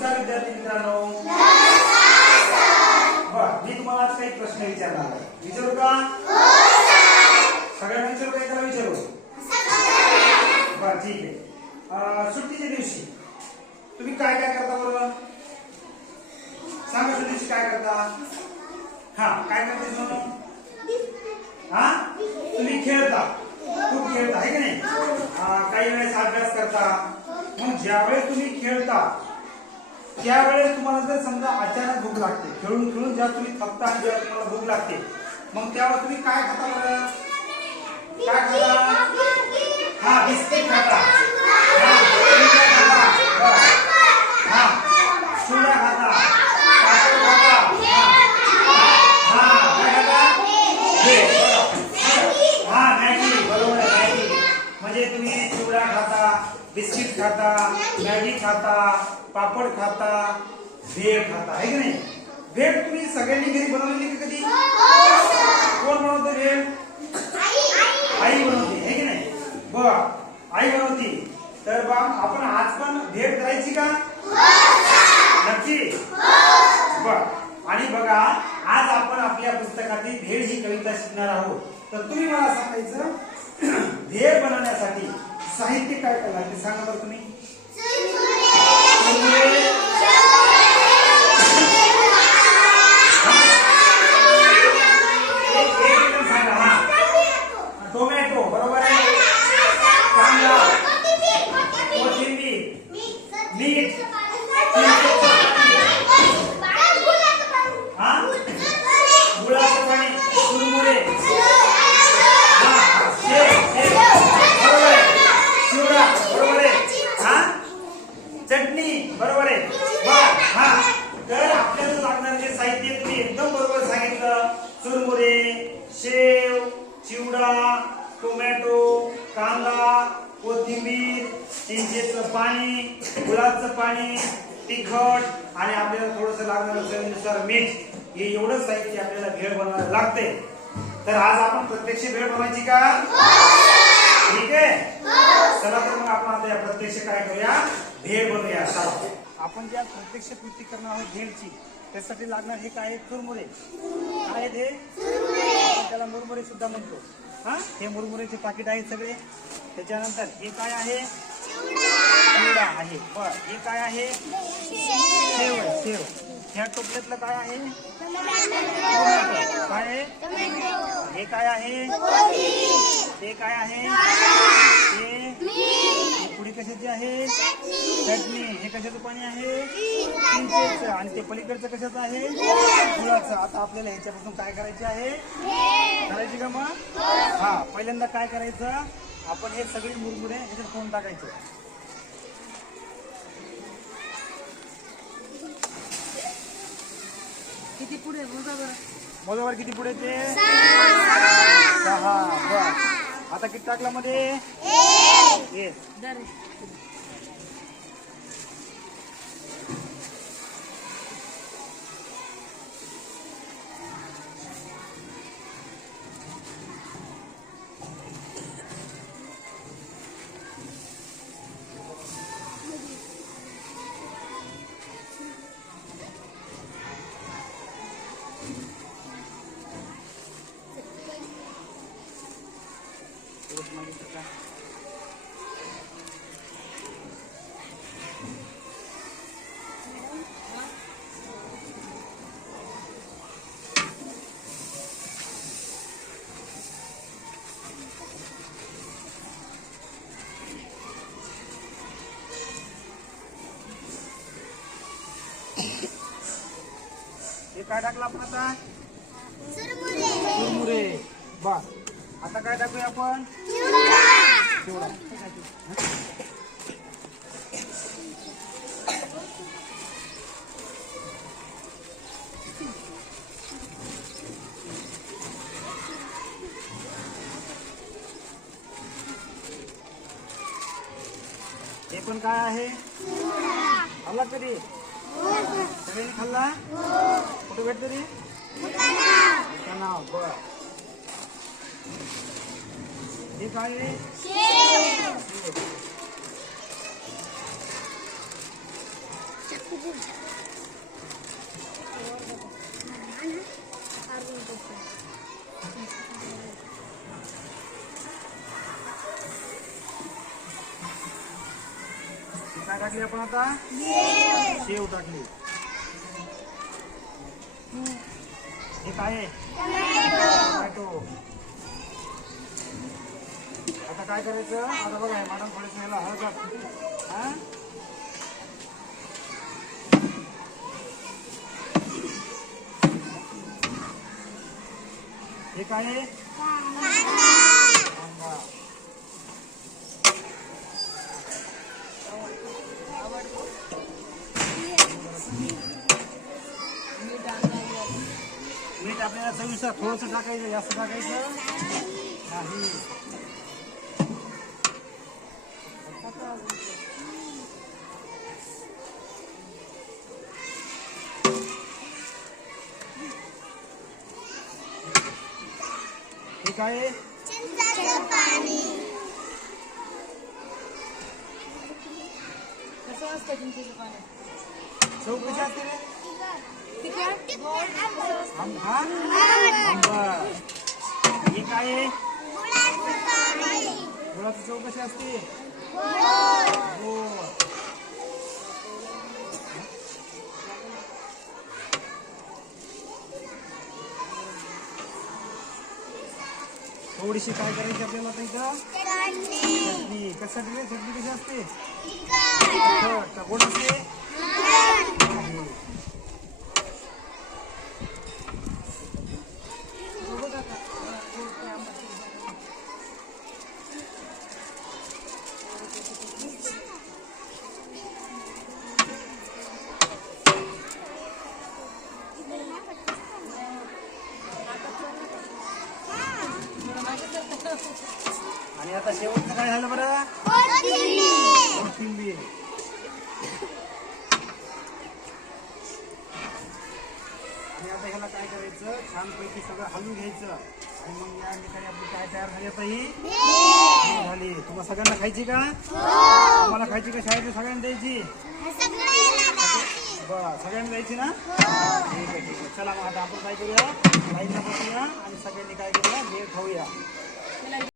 नमस्कार विद्यार्थी मित्रांनो. बर मी तुम्हाला आज काही प्रश्न विचारणार आहे. विचारू का? सगळ्यांना विचारू का? एकाला विचारू? बर ठीक आहे. सुट्टीच्या दिवशी तुम्ही काय काय करता बरोबर सांगा सुट्टी काय करता? हा काय करते सोनू हा? तुम्ही खेळता. खूप खेळता आहे की नाही? काही वेळेस अभ्यास करता. मग ज्यावेळेस तुम्ही खेळता त्यावेळेस तुम्हाला जर समजा अचानक भूक लागते खेळून खेळून जेव्हा तुम्ही थकता आणि जेव्हा तुम्हाला भूक लागते मग तेव्हा तुम्ही काय खाता बरं? काय खाता. हा बिस्किट खाता हा चिवडा खाता बरं. हा चिवडा खाता पापड खाता हा हा काय खाता हे, बरं. हा मॅगी बरोबर आहे मॅगी म्हणजे तुम्ही चिवडा खाता बिस्किट खाता मॅगी खाता पापड खाता भेळ खाता आहे की नाही? भेळ तुम्ही सगळ्यांनी घरी बनवलेली का कधी? कोण बनवते भेळ? आई. बनवते आहे की नाही? बर आई बनवती. तर बा आपण आज पण भेळ करायची का? नक्की? बर आणि बघा आज आपण आपल्या पुस्तकातील भेळ ही कविता शिकणार आहोत. तर तुम्ही मला सांगायचं भेळ बनवण्यासाठी साहित्य काय काय लागते सांगा बरं तुम्ही एक एक एकदम सांगा हा टोमॅटो बरोबर आहे कांदा कोथिंबीर मीठ हा गुळाचं पाणी चुरमुरे हा हा, शेव शेव बरोबर आहे चिवडा बरोबर आहे हा चटणी बरोबर आहे बर हा तर आपल्याला लागणारे जे साहित्य तुम्ही एकदम बरोबर सांगितलं चुरमुरे शेव चिवडा टोमॅटो कांदा कोथिंबीर चिंचेचं पाणी गुळाचं पाणी तिखट आणि आपल्याला थोडस लागणार चवीनुसार मीठ हे एवढं साहित्य आपल्याला भेळ बनवायला लागते तर आज आपण प्रत्यक्ष भेळ बनवायची का? ठीक आहे? चला तर मग आपण आता या प्रत्यक्ष काय करूया? भेळ बनवूया. आपण ज्या प्रत्यक्ष कृती करणार आहोत भेळची त्यासाठी लागणार हे काय आहे? चुरमुरे. काय आहे हे? त्याला मुरमुरे सुद्धा म्हणतो. हा? हे मुरमुरेचे पाकिट आहेत सगळे. त्याच्यानंतर हे काय आहे? चिवडा आहे. बर हे काय आहे? सेव सेव ह्या टोपल्यातलं काय आहे? टोमॅटो. काय आहे? हे काय आहे? ते काय आहे? ते पुढे कशाचे आहे? चटणी. हे कशाचं पाणी आहे? चिंचेचं. आणि ते पलीकडचं कशाचं आहे? गुळाचं. आता आपल्याला ह्याच्यापासून काय करायचे आहे? हा पहिल्यांदा काय करायचं? आपण हे सगळे मुरमुरे ह्याच्यात फोन टाकायचे. किती पुढे मोजा बरं. मोजावर किती पुढे ते? सहा. बर. आता किती टाकला मध्ये? एक. काय टाकलं आपण आता? चुरमुरे बर आता काय टाकूया आपण? चिवडा. हे पण काय आहे? खाल्ला कधी? सगळ्यांनी खाल्ला? कुठे भेट तरी? बर हे काय आहे? काय टाकली आपण आता? शेव टाकली. हे काय आहे? टोमॅटो. आता काय करायचं? आता बघा मॅडम थोडंसं ह्याला हळद हा? हे काय मीठ आपल्याला चवीनुसार थोडंसं टाकायचं जास्त टाकायचं नाही. हे काय आहे? कसं असतं चिंचेचं पाणी? चव कशी असते रे. हा? काय आहे गुळाची चव कशी असते. थोडीशी काय करायची आपल्याला आता इथं? चटणी. कशासाठी रे? चटणी कशी असते? गोड असते कोथिंबीर आणि आता ह्याला काय करायचं? छानपैकी सगळं हलवून घ्यायचं. आणि मग या ठिकाणी आपली काय तयार झाली आता ही? झाली. तुम्हाला सगळ्यांना खायची का? तुम्हाला खायची का शाळेत सगळ्यांना द्यायची? बरं सगळ्यांना द्यायची ना? ठीक आहे ठीक आहे. चला मग आता आपण काय करूया? लाईनला बसूया आणि सगळ्यांनी काय करूया? भेळ खाऊया.